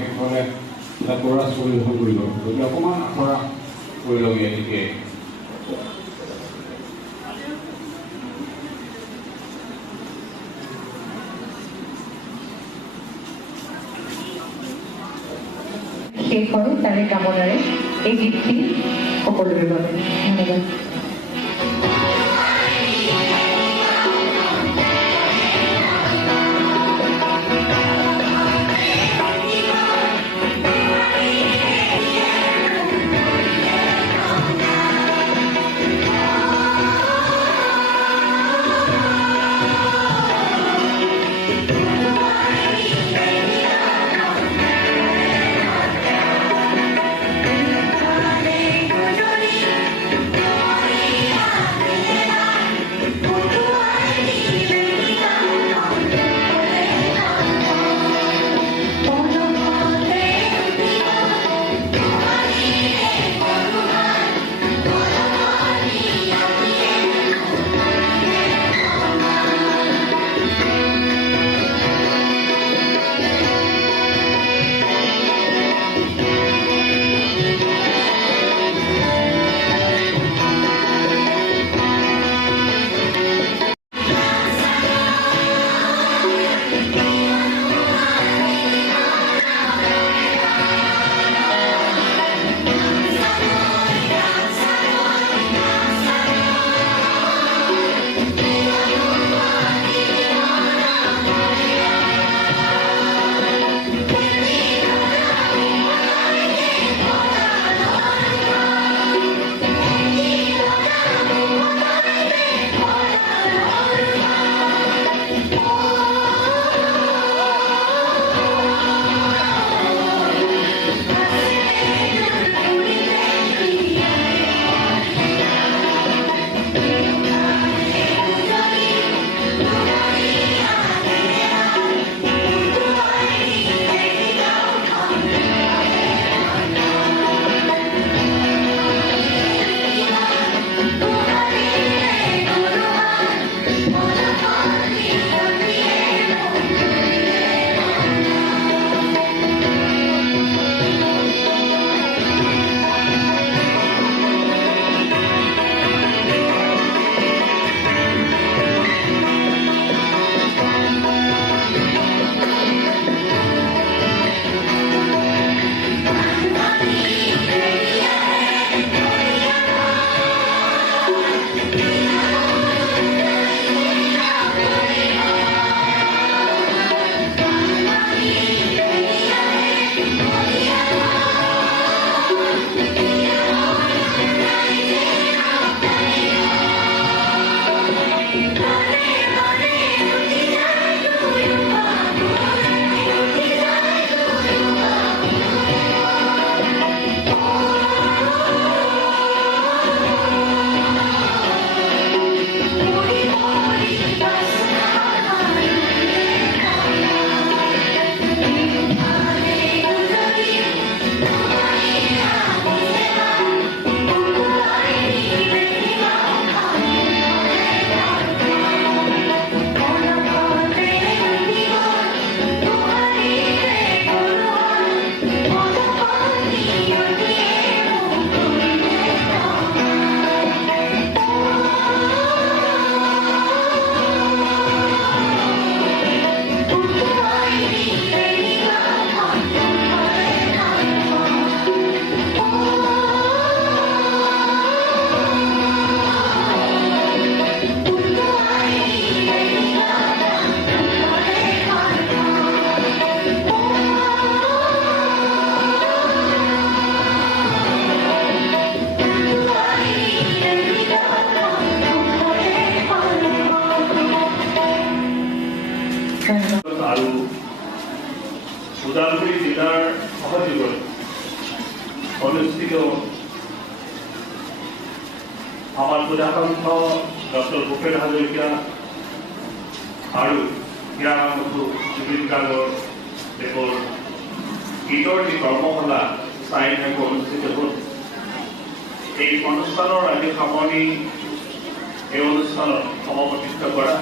তেখেতসকলে এটা কোৰাছ পৰিৱেশন কৰিব গতিকে অকণমান আখৰা কৰি লগে এটিকে শেষ হয় তাৰে কামনাৰে এই গীতটি সকলোৰে বাবে ধন্যবাদ। আৰু ওদালগুৰি জিলাৰ সহযোগত অনুষ্ঠিত আমাৰ প্ৰধানমন্ত্ৰী ডক্টৰ ভূপেন হাজৰিকা আৰু ক্ৰীড়ামন্ত্ৰী জুবিন গাৰ্গৰ দেশৰ গীতৰ যি কৰ্মশালা চাৰিদিনীয়াকৈ অনুষ্ঠিত হ'ল। এই অনুষ্ঠানৰ আজি সামৰণি এই অনুষ্ঠানত সভাপতিত্ব কৰা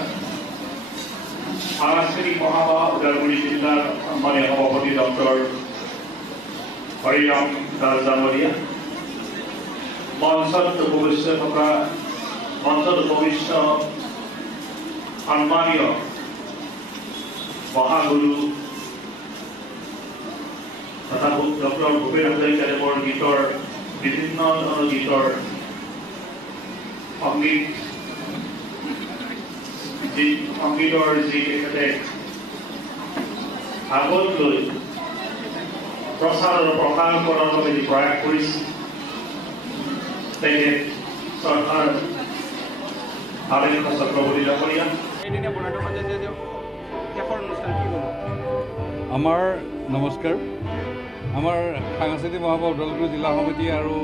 সাংস্কৃতিক মহাসভা ওদালগুৰি জিলাৰ সন্মানীয় সভাপতি ডক্টৰ হৰিৰাম দাস ডাঙৰীয়া, মঞ্চত উপবিষ্ট থকা সন্মানীয় মহাগুৰু তথা ডক্টৰ ভূপেন হাজৰিকাদেৱৰ গীতৰ বিভিন্ন ধৰণৰ গীতৰ সংগীতৰ যি তেখেতে আগত লৈ প্ৰসাৰ কৰাৰ বাবে যি প্ৰয়াস কৰিছে, তেখেত চৰকাৰ আলেখ্য চক্ৰৱৰ্তী ডাঙৰীয়া। আমাৰ নমস্কাৰ। আমাৰ সাংস্কৃতিক মহাসভা ওদালগুৰি জিলা সমিতি আৰু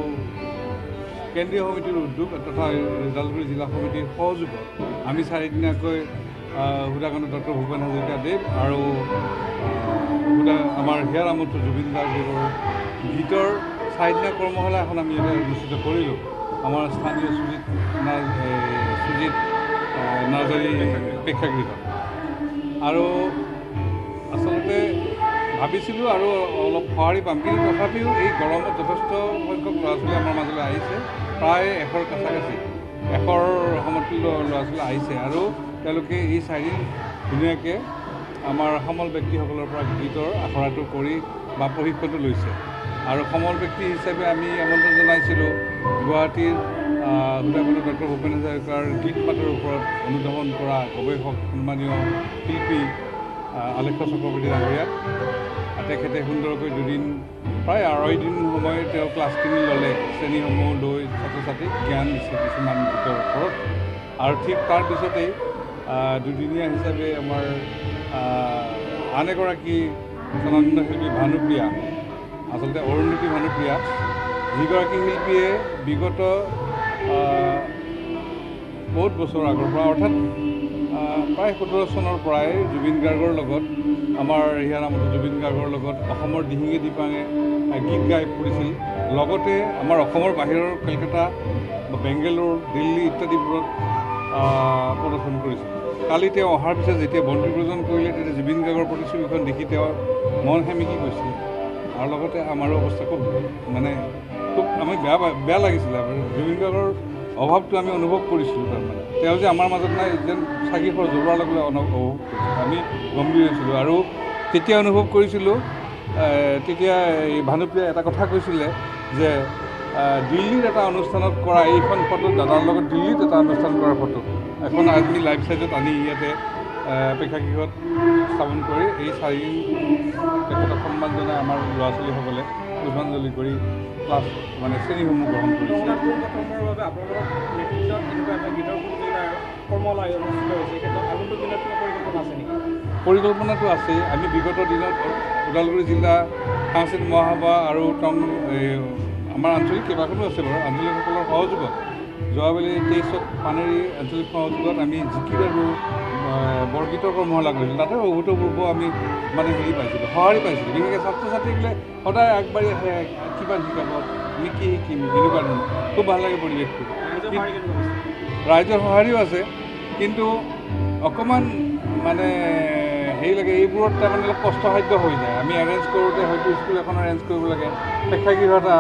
কেন্দ্ৰীয় সমিতিৰ উদ্যোগ তথা ওদালগুৰি জিলা সমিতিৰ সহযোগত আমি চাৰিদিনীয়াকৈ সুধাকান্ত ডক্টৰ ভূপেন হাজৰিকাদেৱ আৰু আমাৰ হিয়াৰ আমন্ত্ৰণ জুবিন গাৰ্গদেৱৰ গীতৰ চাৰিদিনীয়া কৰ্মশালা এখন আমি অনুষ্ঠিত কৰিলোঁ আমাৰ স্থানীয় সুজিত নাৰ্জাৰী প্ৰেক্ষাগৃহত। আৰু আচলতে ভাবিছিলোঁ আৰু অলপ সঁহাৰি পাম, কিন্তু তথাপিও এই গৰমত যথেষ্ট সংখ্যক ল'ৰা ছোৱালী আমাৰ মাজলৈ আহিছে, প্ৰায় 100ৰ কাছাকাছি 100ৰ সমতুল্য ল'ৰা ছোৱালী আহিছে। আৰু তেওঁলোকে এই চাৰিদিন ধুনীয়াকৈ আমাৰ সমল ব্যক্তিসকলৰ পৰা গীতৰ আখৰাটো কৰি বা প্ৰশিক্ষণটো লৈছে। আৰু সমল ব্যক্তি হিচাপে আমি আমন্ত্ৰণ জনাইছিলোঁ গুৱাহাটীৰ সুধাকান্ত ডক্টৰ ভূপেন হাজৰিকাৰ গীত মাতৰ ওপৰত অনুধাৱন কৰা গৱেষক সন্মানীয় শিল্পী আলেখ্য চক্ৰৱৰ্তী ডাঙৰীয়াক। তেখেতে সুন্দৰকৈ প্ৰায় 2.5 দিন সময় তেওঁ ক্লাছখিনি ল'লে, শ্ৰেণীসমূহ লৈ ছাত্ৰ ছাত্ৰীক জ্ঞান দিছে কিছুমান গীতৰ ওপৰত। আৰু ঠিক তাৰপিছতেই দুদিনীয়া হিচাপে আমাৰ আন এগৰাকী স্বনামধন্য শিল্পী ভানুপ্ৰিয়া, আচলতে অৰুণজ্যোতি ভানুপ্ৰিয়া, যিগৰাকী শিল্পীয়ে বিগত বহুত বছৰ আগৰ পৰা অৰ্থাৎ প্ৰায় 17 চনৰ পৰাই জুবিন গাৰ্গৰ লগত আমাৰ হিয়াৰ আমন্ত্ৰণ জুবিন গাৰ্গৰ লগত অসমৰ দিহিঙে দিপাঙে গীত গাই ফুৰিছিল। লগতে আমাৰ অসমৰ বাহিৰৰ কলকাতা, বেংগালোৰ, দিল্লী ইত্যাদিবোৰত প্ৰদৰ্শন কৰিছিল। কালি তেওঁ অহাৰ পিছত যেতিয়া বন্তি প্ৰদান কৰিলে, তেতিয়া জুবিন গাৰ্গৰ প্ৰতিচ্ছবিখন দেখি তেওঁ মন সেমেকি গৈছিল। আৰু লগতে আমাৰো অৱস্থা খুব আমি বেয়া লাগিছিলে। জুবিন গাৰ্গৰ অভাৱটো আমি অনুভৱ কৰিছিলোঁ। তাৰমানে তেওঁ যে আমাৰ মাজত নাই, যেন চাকিখৰ জ্বলোৱাৰ লগে লগে অনুভৱ কৰিছিলোঁ, আমি গম্ভীৰ হৈছিলোঁ। আৰু তেতিয়া অনুভৱ কৰিছিলোঁ, তেতিয়া এই ভানুপ্ৰিয়াই এটা কথা কৈছিলে যে দিল্লীত এটা অনুষ্ঠানত কৰা এইখন ফটো দাদাৰ লগত দিল্লীত এটা অনুষ্ঠান কৰাৰ ফটো এখন আমি লাইভ চাইজত আনি ইয়াতে প্ৰেক্ষাগৃহত স্থাপন কৰি এই চাৰিদিন তেখেতক সন্মান জনাই আমাৰ ল'ৰা ছোৱালীসকলে পুষ্পাঞ্জলি কৰি ক্লাছ শ্ৰেণীসমূহ গ্ৰহণ কৰিছে। পৰিকল্পনাটো আছেই। আমি বিগত দিনত ওদালগুৰি জিলা সাংস্কৃতিক মহাসভা আৰু আমাৰ আঞ্চলিক কেইবাখনো আছে বাৰু, আঞ্চলিকসকলৰ সহযোগত যোৱাবেলি 23 পানেৰী আঞ্চলিক সহযোগত আমি জিকিৰ আৰু বৰগীতৰ কৰ্মশালা কৰিছিলোঁ। তাতে অভূতপূৰ্ব আমি পাইছিলোঁ, সঁহাৰি পাইছিলোঁ। বিশেষকৈ ছাত্ৰ ছাত্ৰীসকলে সদায় আগবাঢ়ি আহে, কিমান শিকাব, আমি কি শিকিম, এনেকুৱা ধৰণৰ খুব ভাল লাগে পৰিৱেশটো। ৰাইজৰ সঁহাৰিও আছে, কিন্তু অকণমান হেৰি লাগে, এইবোৰত তাৰমানে অলপ কষ্টসাধ্য হৈ যায়। আমি এৰেঞ্জ কৰোঁতে হয়তো স্কুল এখন এৰেঞ্জ কৰিব লাগে, প্ৰেক্ষাগৃহ এটা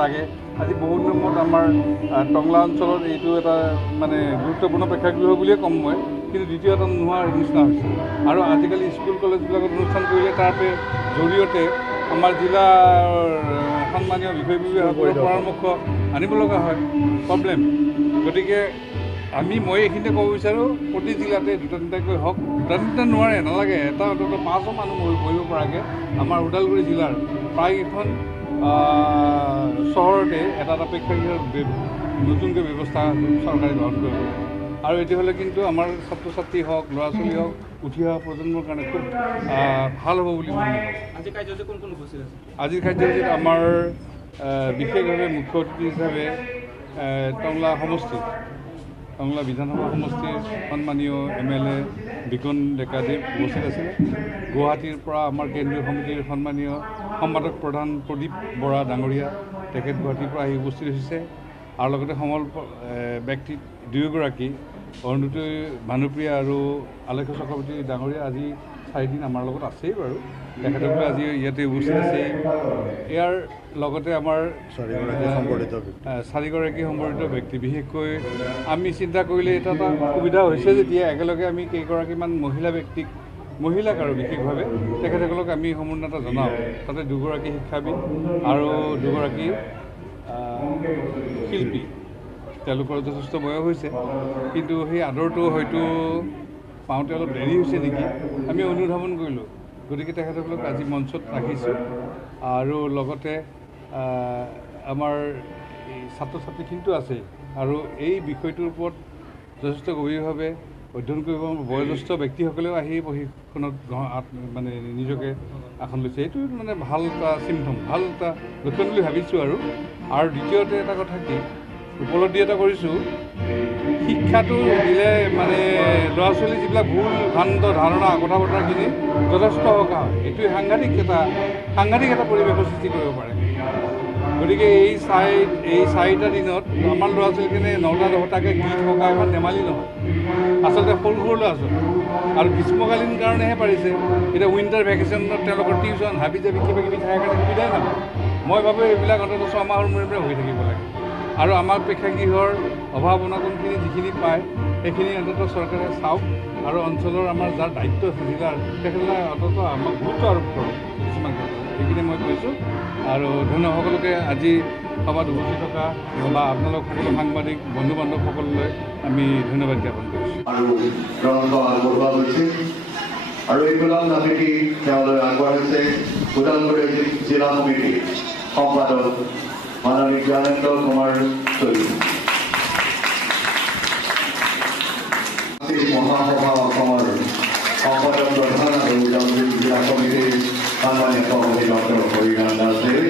লাগে। আজি বহুত দিনৰ মূৰত আমাৰ টংলা অঞ্চলত এইটো এটা গুৰুত্বপূৰ্ণ প্ৰেক্ষাগৃহ বুলিয়ে ক'ম মই, কিন্তু দ্বিতীয় এটা নোহোৱাৰ নিচিনা হৈছে। আৰু আজিকালি স্কুল কলেজবিলাকত অনুষ্ঠান কৰিলে তাৰ জৰিয়তে আমাৰ জিলাৰ সন্মানীয় বিষয়ববীয়াসকলৰ পৰামৰ্শ আনিব লগা হয়, প্ৰব্লেম। গতিকে মই এইখিনিতে ক'ব বিচাৰোঁ, প্ৰতি জিলাতে 2-3টাকৈ হওক, 2-3টা নোৱাৰে, নালাগে, এটা অন্তত 500 মানুহ বহিব পৰাকৈ আমাৰ ওদালগুৰি জিলাৰ প্ৰায়কেইখন চহৰতে এটা প্ৰেক্ষাগৃহৰ নতুনকৈ ব্যৱস্থা চৰকাৰে গ্ৰহণ কৰিব লাগে। আৰু এটি হ'লে কিন্তু আমাৰ ছাত্ৰ ছাত্ৰী হওক, ল'ৰা ছোৱালী হওক, উঠি অহা প্ৰজন্মৰ কাৰণে খুব ভাল হ'ব বুলি মই ভাবোঁ। আজিৰ কাৰ্যসূচীত আমাৰ বিশেষভাৱে মুখ্য অতিথি হিচাপে টংলা বিধানসভা সমষ্টিৰ সন্মানীয় MLA বিকন ডেকাদেৱ উপস্থিত আছিলে। গুৱাহাটীৰ পৰা আমাৰ কেন্দ্ৰীয় সমিতিৰ সন্মানীয় সম্পাদক প্ৰধান প্ৰদীপ বৰা ডাঙৰীয়া, তেখেত গুৱাহাটীৰ পৰা আহি উপস্থিত হৈছে। আৰু লগতে সমল ব্যক্তি দুয়োগৰাকী, অৰুণজ্যোতি ভানুপ্ৰিয়া আৰু আলেখ্য চক্ৰৱৰ্তী ডাঙৰীয়া আজি 4 দিন আমাৰ লগত আছেই বাৰু। তেখেতসকলে আজি ইয়াতে উপস্থিত আছে। ইয়াৰ লগতে আমাৰ 4গৰাকী সম্বৰ্ধিত ব্যক্তি, বিশেষকৈ আমি চিন্তা কৰিলে এটা সুবিধা হৈছে যেতিয়া একেলগে আমি কেইগৰাকীমান মহিলাক আৰু বিশেষভাৱে তেখেতসকলক আমি সম্বৰ্ধনা জনাওঁ। তাতে 2গৰাকী শিক্ষাবিদ আৰু 2গৰাকী শিল্পী। তেওঁলোকৰ যথেষ্ট বয়স হৈছে, কিন্তু সেই আদৰটো হয়তো পাওঁতে অলপ দেৰি হৈছে নেকি, আমি অনুধাৱন কৰিলোঁ। গতিকে তেখেতসকলক আজি মঞ্চত ৰাখিছোঁ। আৰু লগতে আমাৰ এই ছাত্ৰ ছাত্ৰীখিনিতো আছে, আৰু এই বিষয়টোৰ ওপৰত যথেষ্ট গভীৰভাৱে অধ্যয়ন কৰিব বয়োজ্যেষ্ঠ ব্যক্তিসকলেও আহি প্ৰশিক্ষণত মানে নিজকে আসন লৈছে। এইটো মানে ভাল এটা চিমটম, ভাল এটা লক্ষণ বুলি ভাবিছোঁ। আৰু দ্বিতীয়তে এটা কথা কি উপলব্ধি এটা কৰিছোঁ, শিক্ষাটো দিলে মানে ল'ৰা ছোৱালী যিবিলাক ভুল ভ্ৰান্ত ধাৰণা কথা বতৰাখিনি যথেষ্ট সকাহ হয়। এইটো সাংঘাতিক এটা পৰিৱেশৰ সৃষ্টি কৰিব পাৰে। গতিকে এই 4টা দিনত আমাৰ ল'ৰা ছোৱালীখিনিয়ে 9টা 10টাকৈ গীত সকা ইমান ধেমালি নহয়। আচলতে সৰু ল'ৰা ছোৱালী, আৰু গ্ৰীষ্মকালীন কাৰণেহে পাৰিছে। এতিয়া উইণ্টাৰ ভেকেশ্যনত তেওঁলোকৰ টিউশ্যন হাবি জাবি কিবা কিবি ঠাইৰ কাৰণে সুবিধাই নাপায়। মই ভাবোঁ এইবিলাক অন্ততঃ 6 মাহৰ মূৰে হৈ থাকিব লাগে। আৰু আমাৰ প্ৰেক্ষাগৃহৰ অভাৱ অনাটনখিনি যিখিনি পায় সেইখিনি অন্ততঃ চৰকাৰে চাওক, আৰু অঞ্চলৰ আমাৰ যাৰ দায়িত্ব আছে জিলাৰ তেখেতসকলে অন্ততঃ আমাক গুৰুত্ব আৰোপ কৰক কিছুমান ক্ষেত্ৰত। সেইখিনি মই কৈছোঁ। আৰু ধন্যবাদ সকলোকে আজি সভাত উপস্থিত থকা বা আপোনালোক সকলো সাংবাদিক বন্ধু বান্ধৱসকললৈ আমি ধন্যবাদ জ্ঞাপন কৰিছোঁ। আৰু গ্ৰন্থ আগবঢ়োৱা হৈছে, আৰু এই প্ৰদান কমিটি তেওঁলৈ আগবঢ়াইছে ওদালগুৰি জিলা কমিটিৰ সম্পাদক মাননীয় জ্ঞানেন্দ্ৰ কুমাৰ চলিহা। মহাসভা অসমৰ সম্পাদক প্ৰধান আৰু ওদালগুৰি জিলা কমিটিৰ সন্মানীয় সভাপতি ডক্টৰ হৰিৰাম দাসদেৱ,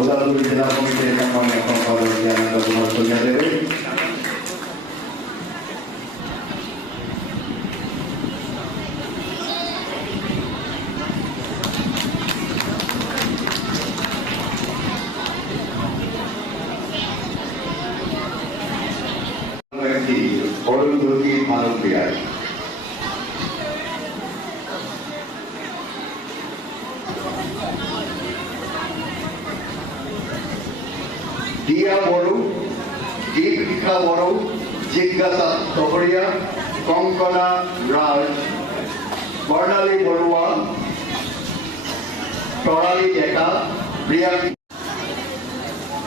ওদালগুৰি জিলা কমিটিৰ সন্মানীয় সম্পাদক জ্ঞানেন্দ্ৰ কুমাৰ চলিহাদেৱে, অৰুন্ধতী মানৱীয়াই, দিয়া বড়ো, দীপিকা বড়ো, জিজ্ঞাসা চহৰীয়া, কংকনা ৰাজ, বৰ্ণালী বৰুৱা, তৰালী ডেকা,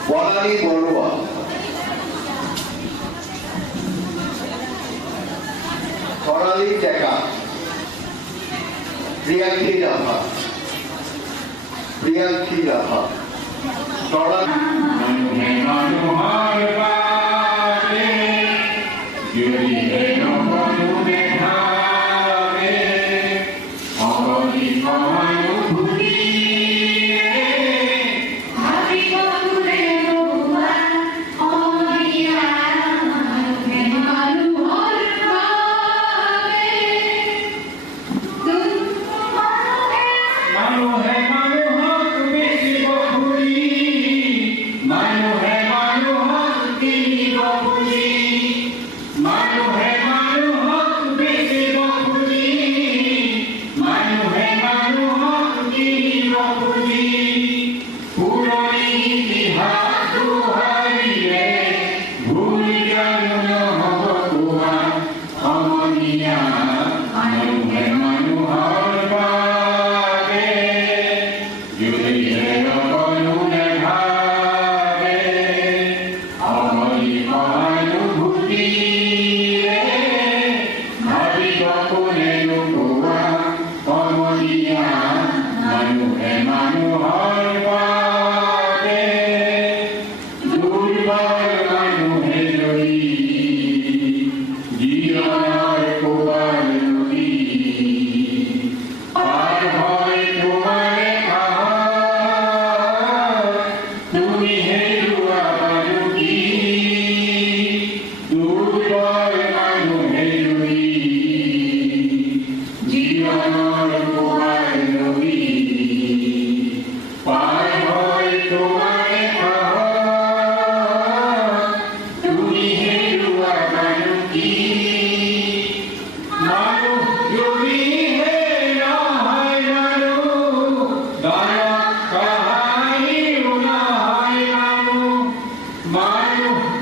বৰ্ণালী বৰুৱা, তৰালী ডেকা, প্ৰিয়াক্ষী ৰাভা, আৰু